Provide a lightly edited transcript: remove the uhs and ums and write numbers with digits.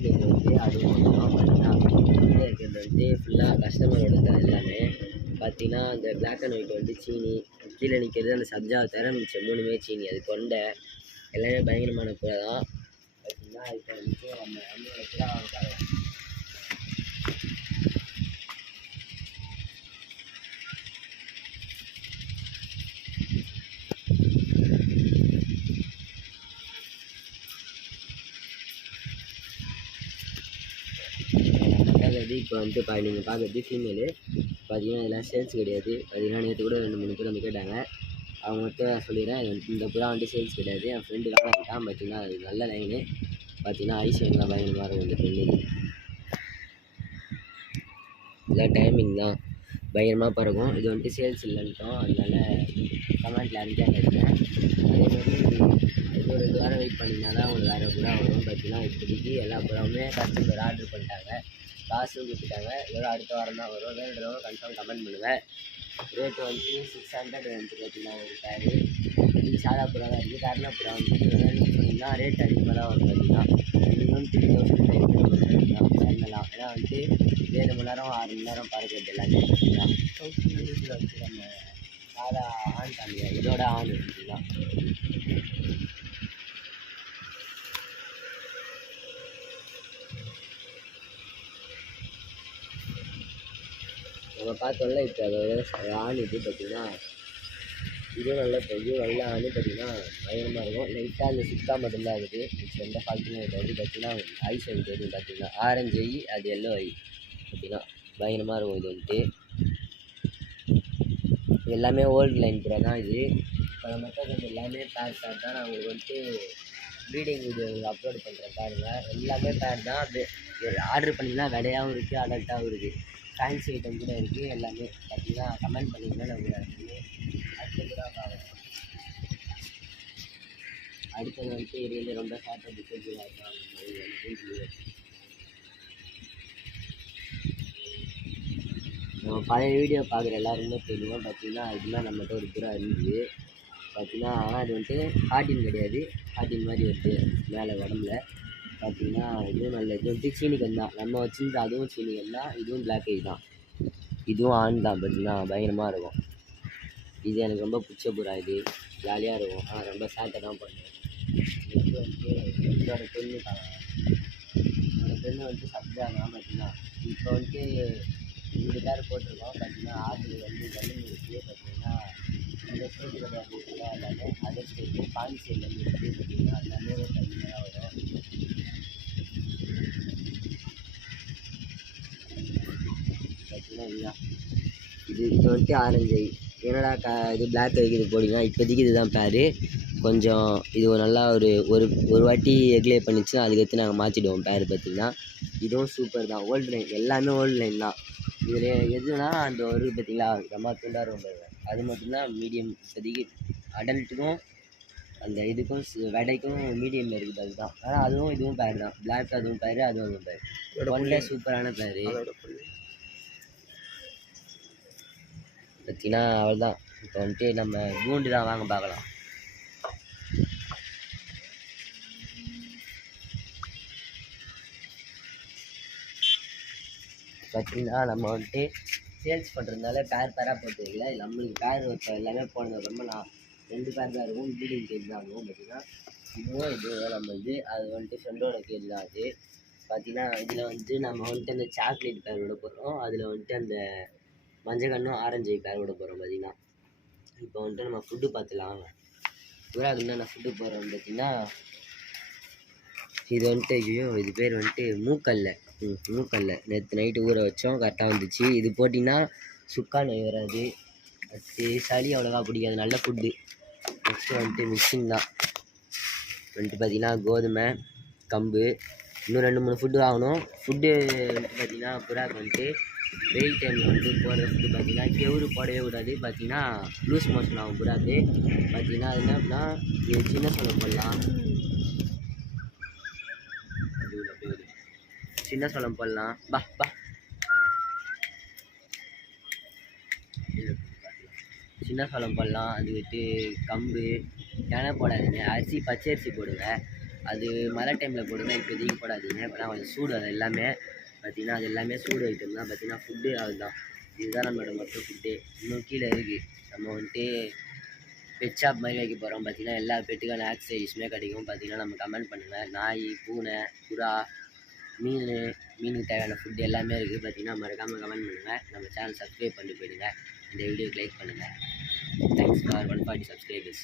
Chocolate வந்து அதுவும் பார்த்தீங்கன்னா இருக்கிறது வந்து ஃபுல்லாக கஸ்டமரோட தான் எல்லாமே. பார்த்தீங்கன்னா அந்த பிளாக் அண்ட் ஒயிட் வந்து சீனி, கீழே நிற்கிறது அந்த சப்ஜா தர மிச்சம் 3மே சீனி. அது கொண்ட எல்லாமே பயங்கரமான புறா தான். பார்த்தீங்கன்னா இப்போ வந்து நம்மளோட புறா வாங்க இப்போ வந்து நீங்கள் பார்க்குறது ஃபீமேலு. பார்த்தீங்கன்னா இதெல்லாம் சேல்ஸ் கிடையாது. பார்த்தீங்கன்னா நேற்று கூட 2-3 பேர் வந்து கேட்டாங்க. அவங்க மட்டும் சொல்லிடுறேன், இந்த புறா வந்து சேல்ஸ் கிடையாது. என் ஃப்ரெண்டு வாங்கிட்டான். பார்த்தீங்கன்னா அது நல்ல லைனு. பார்த்தீங்கன்னா ஐஸ் லைன்லாம் பயங்கரமாக இருக்கும் இந்த ஃப்ரெண்டு. இதெல்லாம் டைமிங் தான் பயங்கரமாக பறக்கும். இது வந்துட்டு சேல்ஸ் இல்லைன்ட்டோம், அதனால கமெண்ட்டில் அறிக்கையாக கேட்டேன். அதே மாதிரி ஒரு 2 வாரம் வெயிட் பண்ணிங்கன்னா தான் உங்களுக்கு வேறு புறா வரும். பார்த்தீங்கன்னா இப்போதைக்கு எல்லா புறாவுமே கஸ்டமர் ஆர்டர் பண்ணிட்டாங்க, காசும் கொடுத்துட்டாங்க. இதோட அடுத்த வாரம் தான் வரும். வேணுன்றவங்க கன்ஃபார்ம் கமெண்ட் பண்ணுவேன். ரேட்டு வந்து 600 வந்து பார்த்தீங்கன்னா ஒரு பேரு. இது சாதா புறா தான் இருக்குது. கர்ணா புறா வந்து சொன்னீங்கன்னா ரேட் அதிகமாக தான் வரும். பார்த்தீங்கன்னா மினிமம் 3000 பண்ணலாம். ஏன்னா வந்து 7 மணி நேரம் 6 மணி நேரம் பறக்கிறது எல்லாமே பார்த்தீங்கன்னா நம்ம சாதா ஆண் தாண்டியா இதோட ஆண் பார்த்தீங்கன்னா நம்ம பார்த்தோம்ல. இப்போ அதோட ஆண் இது பார்த்தீங்கன்னா இதுவும் நல்ல இது நல்லா ஆண் பார்த்தீங்கன்னா பயங்கரமாக இருக்கும். லைட்டாக அந்த சுத்தா மட்டும்தான் இருக்குது. மிச்சம் எந்த ஃபால்ட்டுமே இருக்காது. பார்த்தீங்கன்னா ஐஸ் ஐட்டு எதுவும் பார்த்தீங்கன்னா ஆரஞ்சு ஐ அது எல்லோ ஐ பார்த்தீங்கன்னா பயங்கரமாக இருக்கும். இது வந்துட்டு எல்லாமே ஓல்டு லைன் புறா தான் இது. இப்போ நம்ம கொஞ்சம் எல்லாமே பேர் தான். நான் உங்களுக்கு வந்துட்டு ப்ரீடிங் வீடியோ அப்லோட் பண்ணுறேன் பாருங்கள். எல்லாமே பேர் தான். ஆர்டர் பண்ணிங்கன்னா விலையாகவும் இருக்குது, அடல்ட்டாகவும் இருக்குது. ஃபேன்சி ஐட்டம் கூட இருக்குது. எல்லாமே பார்த்தீங்கன்னா கமெண்ட் பண்ணிங்கன்னா நம்ம அடுத்த கூட பார்க்கலாம். அடுத்தது வந்துட்டு இடையில ரொம்ப ஷார்ட்டாக டிஃபென்சிவாக இருக்காங்க. நம்ம பழைய வீடியோ பார்க்குற எல்லாருமே தெரியும். பார்த்தீங்கன்னா இதுதான் நம்மகிட்ட ஒரு புறா இருந்துது பார்த்தீங்கன்னா. ஆனால் அது வந்துட்டு காட்டின் கிடையாது, காட்டின் மாதிரி வருது மேலே உடம்புல. பார்த்தீங்கன்னா இதுவும் நல்ல இது வந்துட்டு சீனிகன் தான் நம்ம வச்சுருந்து. அதுவும் சீனிகன் தான். இதுவும் பிளாக் ஐ தான். இதுவும் ஆண் தான். பார்த்தீங்கன்னா பயங்கரமாக இருக்கும். இது எனக்கு ரொம்ப பிடிச்ச புறா. இது ஜாலியாக இருக்கும். ரொம்ப சேட்டை தான் பண்ணுவேன். இது வந்துட்டு என்னோட பெண்ணு தான். என்னோடய பெண்ணு வந்துட்டு சப்ஜா தான். பார்த்தீங்கன்னா இப்போ வந்துட்டு 2 பேர் போட்டிருக்கோம். பார்த்தீங்கன்னா ஆடு வந்து ஜமீன் இருக்குது. பார்த்தீங்கன்னா இந்த ஸ்டேட்டில் இருக்குல்ல எல்லாமே அதர் ஸ்டேட்டு பாண்டிச்சேரியில் இருக்குது. பார்த்தீங்கன்னா எல்லாமே தனியாக தான் வரும். பார்த்தீங்கன்னா இதுதான் இது வந்துட்டு ஆரஞ்சு ஐ. என்னடா இது பிளாக் ஐக்கு இது போட்டிங்கன்னா இப்போதைக்கு இதுதான் பேர். கொஞ்சம் இது ஒரு நல்லா ஒரு வாட்டி எக்லே பண்ணிச்சுன்னா அதுக்கடுத்து நாங்கள் மாற்றிடுவோம் பேர். பார்த்திங்கன்னா இதுவும் சூப்பர் தான். ஓல்டு லைன் எல்லாமே ஓல்டு லைன் தான். இதில் எதுனா அந்த ஒரு பார்த்திங்களா ரொம்ப துண்டாக இருக்கும். அது மட்டும்தான் மீடியம். இப்போதைக்கு அடல்ட்டுக்கும் அந்த இதுக்கும் வெடைக்கும் மீடியமில் இருக்குது. அதுதான். ஆனால் அதுவும் இதுவும் பேர் தான். பிளாக் அதுவும் பேர், அதுவும் பேர். ஒன்ல சூப்பரான பேர். பார்த்தீங்கன்னா அவ்வளோதான். இப்போ வந்துட்டு நம்ம கூண்டு தான் வாங்க பார்க்கலாம். பார்த்தீங்கன்னா நம்ம வந்துட்டு சேல்ஸ் பண்ணுறதுனால பேராக போட்டுருக்கல. நம்மளுக்கு பேர் இப்போ எல்லாமே போனதுக்கப்புறமா நான் 2 பேர் தான் இருக்கும். ப்ரீடிங் கேஜ் தான் இருக்கும். பார்த்தீங்கன்னா இதுவும் நம்ம இது அது வந்துட்டு ஃப்ரெண்டோட கேஜ் தான் அது. பார்த்தீங்கன்னா இதில் வந்துட்டு நம்ம வந்துட்டு அந்த சாக்லேட் பேர் விட போகிறோம். அதில் வந்துட்டு அந்த மஞ்சள் கண்ணும் ஆரஞ்சு பேர் விட போகிறோம். பார்த்தீங்கன்னா இப்போ வந்துட்டு நம்ம ஃபுட்டு பார்த்துலாம். புறாக்கு என்னென்ன ஃபுட்டு போடுறோம்னு பார்த்தீங்கன்னா இது வந்துட்டு இது பேர் வந்துட்டு மூக்கல்ல. நேற்று நைட்டு ஊற வச்சோம், கரெக்டாக வந்துச்சு. இது போட்டிங்கன்னா சுக்கா நோய் வராது. சளி அவ்வளோவா பிடிக்காது. நல்ல ஃபுட்டு. நெக்ஸ்ட்டு வந்துட்டு மிக்சிங் தான். வந்துட்டு பார்த்திங்கன்னா கோதுமை, கம்பு, இன்னும் 2-3 ஃபுட்டு வாங்கணும். ஃபுட்டு வந்துட்டு பார்த்தீங்கன்னா புறாக்கு வந்துட்டு வெயில் டைமில் வந்துட்டு போடுற ஃபுட்டு பார்த்தீங்கன்னா கெவுரு போடவே கூடாது. பார்த்தீங்கன்னா லூஸ் மோஷன் ஆகும் புறாக்கு. பார்த்தீங்கன்னா அது என்ன அப்படின்னா இது சின்ன சோளம் போடலாம், சின்ன சோளம் போடலாம். சின்ன சோளம் போடலாம். அது விட்டு கம்பு தினை போடாதீங்க. அரிசி பச்சை அரிசி போடுங்க. அது மழை டைமில் போடுங்க, இப்போதைக்கு போடாதீங்க. இப்போனா கொஞ்சம் சூடு அது எல்லாமே பார்த்திங்கன்னா அது எல்லாமே சூடு ஐட்டம் தான். பார்த்திங்கன்னா ஃபுட்டு அதுதான். இதுதான் நம்மளோட மொத்தம் ஃபுட்டு. இன்னும் கீழே இருக்குது. நம்ம வந்துட்டு பெட் ஷாப் மாதிரி வைக்க போகிறோம். பார்த்திங்கன்னா எல்லா பெட்டுக்கான ஆக்சசரிஸுமே கிடைக்கும். பார்த்திங்கன்னா நம்ம கமெண்ட் பண்ணுங்கள். நாய், பூனை, புறா, மீனுக்கு தேவையான ஃபுட்டு எல்லாமே இருக்குது. பார்த்திங்கன்னா மறக்காமல் கமெண்ட் பண்ணுங்கள். நம்ம சேனல் சப்ஸ்கிரைப் பண்ணிட்டு போயிடுங்க. இந்த வீடியோக்கு லைக் பண்ணுங்கள். Thanks for 140 subscribers.